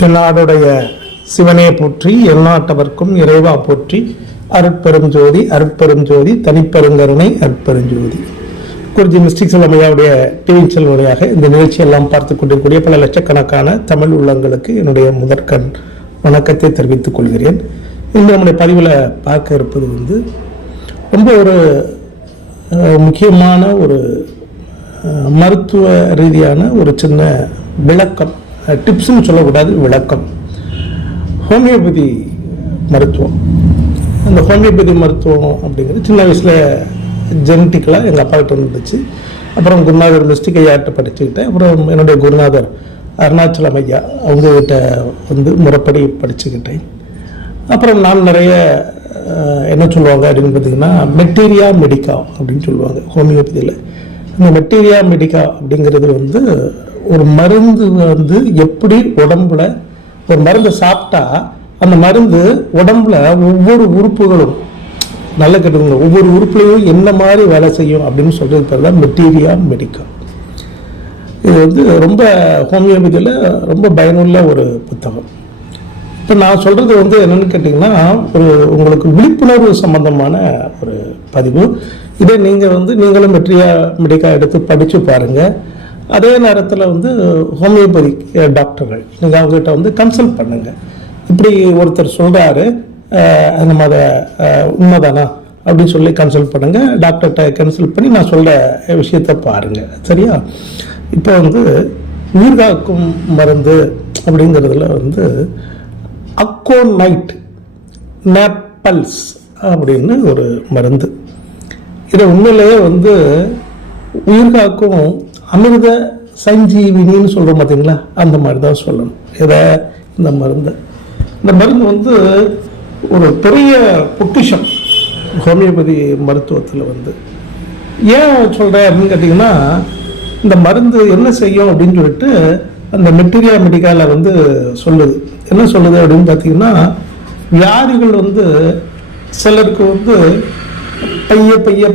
தென்னாடுடைய சிவனே போற்றி, எந்நாட்டவர்க்கும் இறைவா போற்றி. அருட்பெரும் ஜோதி அருட்பெரும் ஜோதி தனிப்பெருங்கருணை அருட்பெருஞ்சோதி. குருஜி மிஸ்டிக் செல்வமையாவுடைய டிவி சேனல் வழியாக இந்த நிகழ்ச்சியெல்லாம் பார்த்து கொண்டிருக்கூடிய பல லட்சக்கணக்கான தமிழ் உள்ளங்களுக்கு என்னுடைய முதற்கண் வணக்கத்தை தெரிவித்துக் கொள்கிறேன். இன்று நம்முடைய பதிவில் பார்க்க இருப்பது ரொம்ப ஒரு முக்கியமான ஒரு மருத்துவ ரீதியான ஒரு சின்ன விளக்கம், டிப்ஸ்ன்னு சொல்லக்கூடாது, விளக்கம். ஹோமியோபதி மருத்துவம். அந்த ஹோமியோபதி மருத்துவம் அப்படிங்கிறது சின்ன வயசில் ஜெனட்டிக்கலாக எங்கள் அப்பா கிட்ட வந்துச்சு. அப்புறம் குருநாதர் மிஸ்டிக் ஐயாட்ட படிச்சுக்கிட்டேன். அப்புறம் என்னுடைய குருநாதர் அருணாச்சலம் ஐயா அவங்ககிட்ட முறைப்படி படிச்சுக்கிட்டேன். அப்புறம் நான் நிறைய என்ன சொல்லுவாங்க அப்படின்னு பார்த்தீங்கன்னா மெட்டீரியா மெடிக்கா அப்படின்னு சொல்லுவாங்க ஹோமியோபதியில். இந்த மெட்டீரியா மெடிக்கா அப்படிங்கிறது ஒரு மருந்து எப்படி உடம்புல ஒரு மருந்து சாப்பிட்டா அந்த மருந்து உடம்புல ஒவ்வொரு உறுப்புகளும் நல்ல கெட்டுங்க ஒவ்வொரு உறுப்புலையும் என்ன மாதிரி வேலை செய்யும் அப்படின்னு சொல்றது பேர் தான் மெட்டீரியா மெடிக்கா. இது ரொம்ப ஹோமியோபதியில் ரொம்ப பயனுள்ள ஒரு புத்தகம். இப்போ நான் சொல்றது என்னன்னு கேட்டிங்கன்னா உங்களுக்கு விழிப்புணர்வு சம்பந்தமான ஒரு பதிவு. இதை நீங்களும் மெட்டீரியா மெடிக்கா எடுத்து படித்து பாருங்கள். அதே நேரத்தில் ஹோமியோபதி டாக்டர்கள் நீங்கள் அவங்ககிட்ட கன்சல்ட் பண்ணுங்கள். இப்படி ஒருத்தர் சொல்கிறாரு, நம்ம அதை உண்மைதானா அப்படின்னு சொல்லி கன்சல்ட் பண்ணுங்கள். டாக்டர்கிட்ட கன்சல்ட் பண்ணி நான் சொல்கிற விஷயத்தை பாருங்கள், சரியா? இப்போ உயிர்காக்கும் மருந்து அப்படிங்கிறதுல அக்கோனைட் நேப்பல்ஸ் அப்படின்னு ஒரு மருந்து. இதை உண்மையிலேயே உயிர்காக்கும் அமிர்த சஞ்சீவினின்னு சொல்கிறோம் பார்த்தீங்களா, அந்த மாதிரி தான் சொல்லணும். இந்த மருந்து ஒரு பெரிய பொக்கிஷம் ஹோமியோபதி மருத்துவத்தில். ஏன் சொல்கிறேன் அப்படின்னு கேட்டிங்கன்னா, இந்த மருந்து என்ன செய்யும் அப்படின்னு சொல்லிட்டு அந்த மெட்டீரியா மெடிக்காவில் சொல்லுது. என்ன சொல்லுது அப்படின்னு பார்த்தீங்கன்னா, வியாதிகள் சிலருக்கு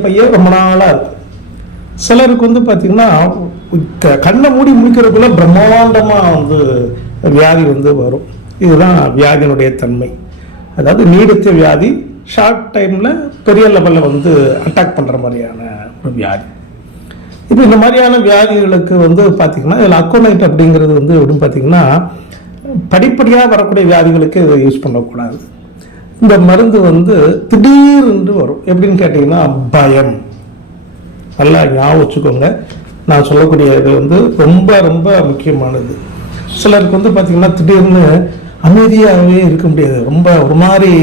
பைய ரொம்ப நாளாக இருக்கும். சிலருக்கு பார்த்தீங்கன்னா கண்ணை மூடி முடிக்கிறதுக்குள்ள பிரம்மாண்டமாக வியாதி வரும். இதுதான் வியாதியினுடைய தன்மை. அதாவது நீடித்த வியாதி, ஷார்ட் டைமில் பெரிய லெவலில் அட்டாக் பண்ணுற மாதிரியான ஒரு வியாதி. இப்போ இந்த மாதிரியான வியாதிகளுக்கு பார்த்தீங்கன்னா இதில் அக்கோனைட் அப்படிங்கிறது எப்படின்னு பார்த்தீங்கன்னா படிப்படியாக வரக்கூடிய வியாதிகளுக்கு இதை யூஸ் பண்ணக்கூடாது. இந்த மருந்து திடீர்னு வரும். எப்படின்னு கேட்டிங்கன்னா பயம். நல்லா ஞாபகம் வச்சுக்கோங்க, நான் சொல்லக்கூடிய இது ரொம்ப ரொம்ப முக்கியமானது. சிலருக்கு பார்த்தீங்கன்னா திடீர்னு அமைதியாகவே இருக்க முடியாது. ரொம்ப ஒரு மாதிரி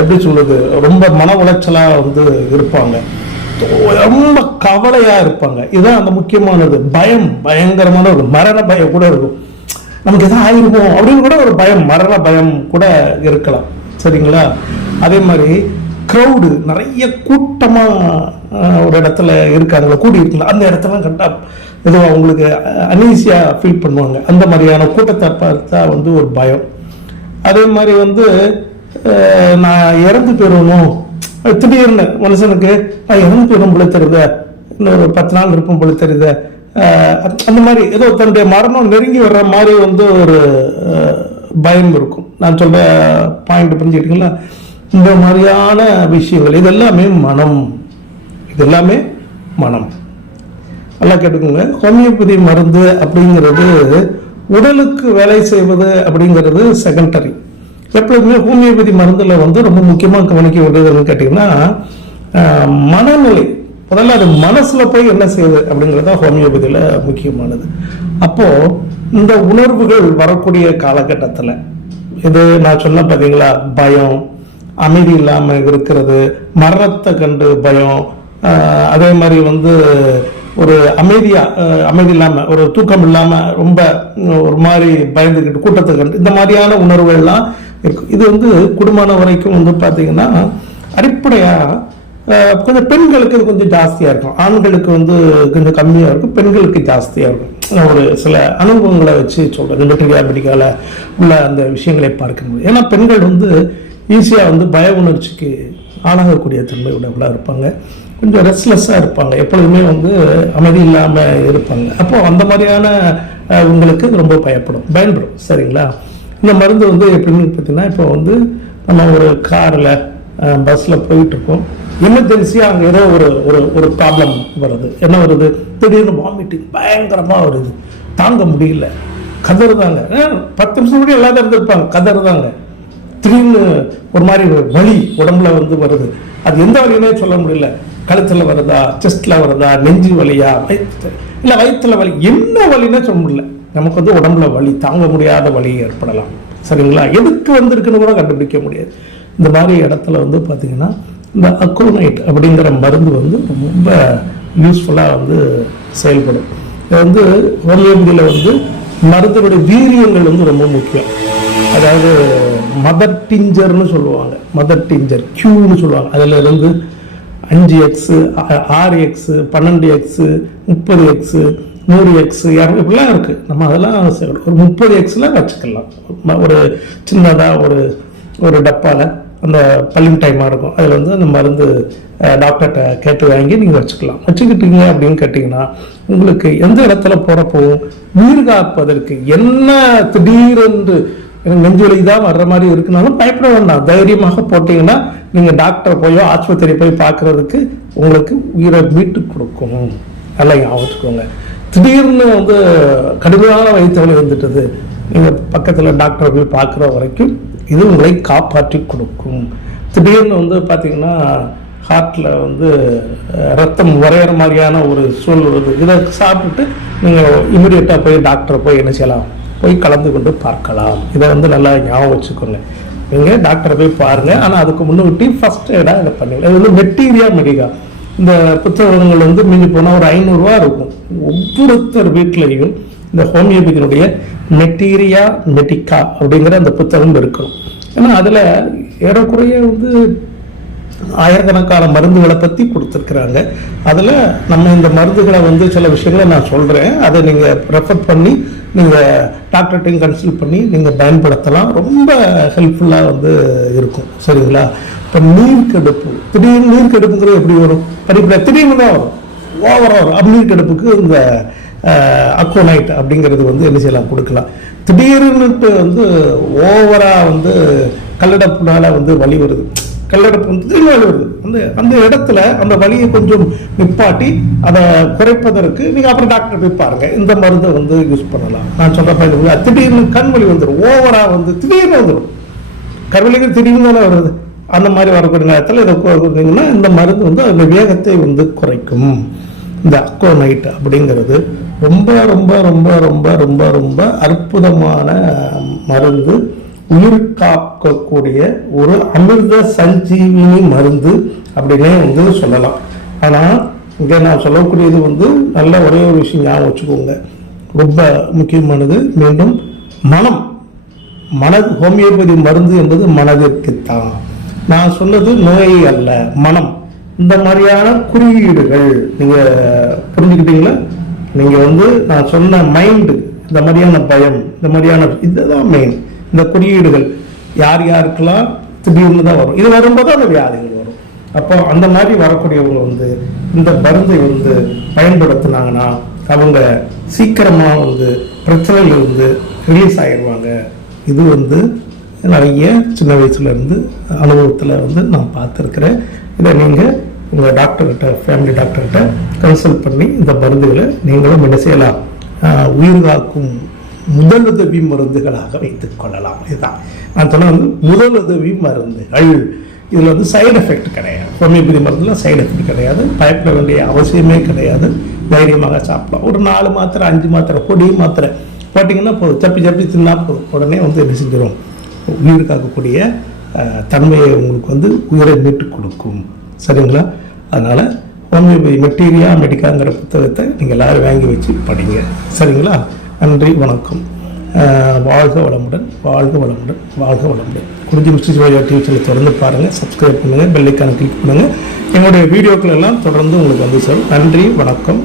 எப்படி சொல்லுது, ரொம்ப மன உளைச்சலாக இருப்பாங்க, ரொம்ப கவலையாக இருப்பாங்க. இதுதான் அந்த முக்கியமானது. பயம், பயங்கரமான ஒரு மரண பயம் கூட இருக்கும். நமக்கு எதாவது ஆயிருமோ அப்படின்னு கூட ஒரு பயம், மரண பயம் கூட இருக்கலாம், சரிங்களா? அதே மாதிரி க்ரௌடு, நிறைய கூட்டமாக ஒரு இடத்துல இருக்காங்க, கூடி இருக்குல்ல, அந்த இடத்துல கரெக்டாக ஏதோ அவங்களுக்கு அனீசியாக ஃபீல் பண்ணுவாங்க. அந்த மாதிரியான கூட்டத்தை பார்த்தா ஒரு பயம். அதே மாதிரி நான் இறந்து போயிடணும், திடீர்னு மனுஷனுக்கு நான் இறந்து போயிடும் போல தெரியுத, இன்னொரு 10 நாள் இருப்போம் போல தெரியுத, அந்த மாதிரி ஏதோ தன்னுடைய மரணம் நெருங்கி வர்ற மாதிரி ஒரு பயம் இருக்கும். நான் சொல்ற பாயிண்ட் புரிஞ்சுக்கிட்டீங்களா? இந்த மாதிரியான விஷயங்கள் இதெல்லாமே மனம். நல்லா கேட்டுக்கோங்க. ஹோமியோபதி மருந்து அப்படிங்கிறது உடலுக்கு வேலை செய்வது அப்படிங்கிறது செகண்டரி. எப்பொழுதுமே ஹோமியோபதி மருந்துல ரொம்ப முக்கியமாக கவனிக்க வேண்டியதுன்னு கேட்டீங்கன்னா மனநிலை. முதல்ல அது மனசுல போய் என்ன செய்யுது அப்படிங்கிறது தான் ஹோமியோபதியில முக்கியமானது. அப்போ இந்த உணர்வுகள் வரக்கூடிய காலகட்டத்தில் இது நான் சொன்ன பார்த்தீங்களா, பயம், அமைதி இல்லாமல் இருக்கிறது, மரணத்தை கண்டு பயம், அதே மாதிரி ஒரு அமைதி இல்லாமல், ஒரு தூக்கம் இல்லாமல், ரொம்ப ஒரு மாதிரி பயந்துக்கிட்டு கூட்டத்தை கண்டு, இந்த மாதிரியான உணர்வுகள்லாம் இருக்கும். இது குடும்பமான வரைக்கும் பார்த்தீங்கன்னா அடிப்படையாக கொஞ்சம் பெண்களுக்கு இது கொஞ்சம் ஜாஸ்தியாக இருக்கும். ஆண்களுக்கு கொஞ்சம் கம்மியாக இருக்கும், பெண்களுக்கு ஜாஸ்தியாக இருக்கும். ஒரு சில அனுபவங்களை வச்சு சொல்கிறேன். மெட்டீரியா மெடிக்கால உள்ள அந்த விஷயங்களை பார்க்க முடியும். ஏன்னா பெண்கள் ஈஸியாக பய உணர்ச்சிக்கு ஆளாகக்கூடிய தன்மை உடம்புல இருப்பாங்க. கொஞ்சம் ரெஸ்ட்லெஸ்ஸாக இருப்பாங்க, எப்பொழுதுமே வந்து அமைதி இல்லாமல் இருப்பாங்க. அப்போ அந்த மாதிரியான உங்களுக்கு ரொம்ப பயன்படும். சரிங்களா? இந்த மருந்து வந்து எப்படின்னு பார்த்தீங்கன்னா, இப்போ வந்து நம்ம ஒரு காரில் பஸ்ஸில் போயிட்டுருக்கோம், எமர்ஜென்சியாக அங்கே ஏதோ ஒரு ப்ராப்ளம் வருது. என்ன வருது? திடீர்னு வாமிட்டிங் பயங்கரமாக வருது, தாங்க முடியல, கதறுதாங்க. 10 நிமிஷம் கூட எல்லாரும் இருந்திருப்பாங்க, கதறுதாங்க. திடீர்னு ஒரு மாதிரி வலி உடம்புல வந்து வருது. அது எந்த வலியுமே சொல்ல முடியல. கழுத்தில் வருதா, செஸ்ட்டில் வருதா, நெஞ்சு வலியா, இல்லை வயிற்றுல வலி, என்ன வலின்னா சொல்ல முடியல. நமக்கு வந்து உடம்புல வலி, தாங்க முடியாத வலி ஏற்படலாம். சரிங்களா? எதுக்கு வந்திருக்குன்னு கூட கண்டுபிடிக்க முடியாது. இந்த மாதிரி இடத்துல வந்து பார்த்தீங்கன்னா இந்த அக்ரோனைட் அப்படிங்கிற மருந்து வந்து ரொம்ப யூஸ்ஃபுல்லாக வந்து செயல்படும். இது வந்து ஹோமியோபதியில் வந்து மருந்துடைய வீரியங்கள் வந்து ரொம்ப முக்கியம். அதாவது மதர் டிஞ்சர்னு சொல்லுவாங்க, மதர் டிஞ்சர் கியூன்னு சொல்லுவாங்க. அதில் இருந்து 5x 6x 12x 30x 100x 200 இப்படிலாம் இருக்குது. நம்ம அதெல்லாம் ஒரு 30xல வச்சுக்கலாம். ஒரு சின்னதாக ஒரு டப்பாவில் அந்த பல்லிங் டைமாக இருக்கும், அதில் வந்து அந்த மருந்து டாக்டர்கிட்ட கேட்டு வாங்கி நீங்கள் வச்சுக்கிட்டீங்க அப்படின்னு கேட்டிங்கன்னா, உங்களுக்கு எந்த இடத்துல போகிறப்போ உயிர் காப்பதற்கு என்ன திடீரென்று எனக்கு நெஞ்சு வலி தான் வர்ற மாதிரி இருக்குனாலும் பயப்பட வேண்டாம். தைரியமாக போட்டிங்கன்னா நீங்கள் டாக்டரை போயோ ஆஸ்பத்திரி போய் பார்க்குறதுக்கு உங்களுக்கு உயிரை மீட்டு கொடுக்கும். நல்லா ஞாபகம். திடீர்னு வந்து கடுமையான வயிற்று வலி வந்துட்டது, நீங்கள் பக்கத்தில் டாக்டரை போய் பார்க்குற வரைக்கும் இது உங்களை காப்பாற்றி கொடுக்கும். திடீர்னு வந்து பார்த்தீங்கன்னா ஹார்ட்டில் வந்து ரத்தம் உரையிற மாதிரியான ஒரு சூழல் வருது, இதை சாப்பிட்டுட்டு நீங்கள் இமீடியட்டாக போய் டாக்டரை போய் என்ன செய்யலாம், போய் கலந்து கொண்டு பார்க்கலாம். இதை வந்து நல்லா ஞாபகம் வச்சுக்கோங்க. நீங்கள் டாக்டரை போய் பாருங்கள், ஆனால் அதுக்கு முன்னுக்கிட்டி ஃபஸ்ட் எய்டாக இதை பண்ணுங்க. இது வந்து மெட்டீரியா மெடிகா. இந்த புத்தகங்கள் வந்து மிஞ்சி போனால் ஒரு 500 ரூபா இருக்கும். ஒவ்வொருத்தர் வீட்டிலையும் இந்த ஹோமியோபதியினுடைய மெட்டீரியா மெடிக்கா அப்படிங்கிற அந்த புத்தகம் இருக்கணும். ஏன்னா அதில் ஏறக்குறைய வந்து ஆயிரக்கணக்கான மருந்துகளை பற்றி கொடுத்துருக்குறாங்க. அதில் நம்ம இந்த மருந்துகளை வந்து சில விஷயங்களை நான் சொல்கிறேன், அதை நீங்கள் ரெஃபர் பண்ணி நீங்கள் டாக்டர்கிட்டையும் கன்சல்ட் பண்ணி நீங்கள் பயன்படுத்தலாம். ரொம்ப ஹெல்ப்ஃபுல்லாக வந்து இருக்கும். சரிங்களா? இப்போ நீர்க்கெடுப்பு, திடீர்னு நீர்க்கெடுப்புங்கிறது எப்படி வரும்? படிப்பில் திடீர்னு தான் வரும், ஓவராக வரும். நீர்க்கெடுப்புக்கு இந்த அக்ரோனைட் அப்படிங்கிறது வந்து என்ன செய்யலாம், கொடுக்கலாம். திடீர்னுட்டு வந்து ஓவராக வந்து கல்லடப்புனால வந்து வலி வருது, கல்லடப்பு வந்து திடீர்னு வலி வருது, அந்த இடத்துல அந்த வலியை கொஞ்சம் நிப்பாட்டி அதை குறைப்பதற்கு நீங்கள் அப்புறம் டாக்டர் போய் பாருங்க. இந்த மருந்தை வந்து யூஸ் பண்ணலாம். நான் சொல்ற பையன் திடீர்னு கண் வலி வந்துடும், ஓவராக வந்து திடீர்னு வந்துடும், கருவலிகள் திடீர்னு தானே வருது. அந்த மாதிரி வரக்கூடிய நேரத்தில் இதை கொடுத்தீங்கன்னா இந்த மருந்து வந்து அந்த வேகத்தை வந்து குறைக்கும். இந்த அக்ரோனைட் அப்படிங்கிறது ரொம்ப ரொம்ப ரொம்ப ரொம்ப ரொம்ப ரொம்ப அற்புதமான மருந்து, உயிர் காக்கக்கூடிய ஒரு அமிர்த சஞ்சீவினி மருந்து அப்படின்னே வந்து சொல்லலாம். ஆனால் இங்கே நான் சொல்லக்கூடியது வந்து நல்ல ஒரே ஒரு விஷயம் ஞாபகம் வச்சுக்கோங்க, ரொம்ப முக்கியமானது. மீண்டும் மனது ஹோமியோபதி மருந்து என்பது மனதிற்குத்தான். நான் சொன்னது நோய் அல்ல, மனம். இந்த மாதிரியான குறியீடுகள் நீங்கள் புரிஞ்சுக்கிட்டீங்களா? நீங்கள் வந்து நான் சொன்ன மைண்டு, இந்த மாதிரியான பயம், இந்த மாதிரியான இதுதான் மெயின். இந்த குறியீடுகள் யார் யாருக்கெல்லாம் திடீர்னு தான் வரும், இது வரும்போது அந்த வியாதிகள் வரும். அப்போ அந்த மாதிரி வரக்கூடியவங்க வந்து இந்த மருந்தை வந்து பயன்படுத்தினாங்கன்னா அவங்க சீக்கிரமாக வந்து பிரச்சனையிலிருந்து ரிலீஸ் ஆகிடுவாங்க. இது வந்து நிறைய சின்ன வயசுலேருந்து அனுபவத்தில் வந்து நான் பார்த்துருக்குறேன். இதை நீங்கள் உங்கள் டாக்டர்கிட்ட, ஃபேமிலி டாக்டர்கிட்ட கன்சல்ட் பண்ணி இந்த மருந்துகளை நீங்களும் என்ன செய்யலாம், உயிர் காக்கும் முதலுதவி மருந்துகளாக வைத்துக் கொள்ளலாம். இதுதான் நான் சொன்ன வந்து முதலுதவி மருந்துகள். இதில் வந்து சைடு எஃபெக்ட் கிடையாது. ஹோமியோபதி மருந்துலாம் சைடு எஃபெக்ட் கிடையாது, பயப்பட வேண்டிய அவசியமே கிடையாது. தைரியமாக சாப்பிடலாம். ஒரு 4 மாத்திரை 5 மாத்திரை பொடி மாத்திரை போட்டிங்கன்னா போதும், சப்பி தின்னா போதும், உடனே வந்து என்ன செஞ்சிடும், உயிர் காக்கக்கூடிய தன்மையை உங்களுக்கு வந்து உயிரை மீட்டு கொடுக்கும். சரிங்களா? அதனால் ஹோமியோபதி மெட்டீரியா மெடிக்காங்கிற புத்தகத்தை நீங்கள் எல்லோரும் வாங்கி வச்சு படிங்க. சரிங்களா? நன்றி, வணக்கம். வாழ்க வளமுடன், வாழ்க வளமுடன், வாழ்க வளமுடன். குறிஞ்சி மிஸ்டர் சிவாஜி டிவி சேனல் தொடர்ந்து பாருங்கள், சப்ஸ்கிரைப் பண்ணுங்கள், பெல் ஐக்கானை கிளிக் பண்ணுங்கள். எங்களுடைய வீடியோக்கள் எல்லாம் தொடர்ந்து உங்களுக்கு வந்து சார். நன்றி, வணக்கம்.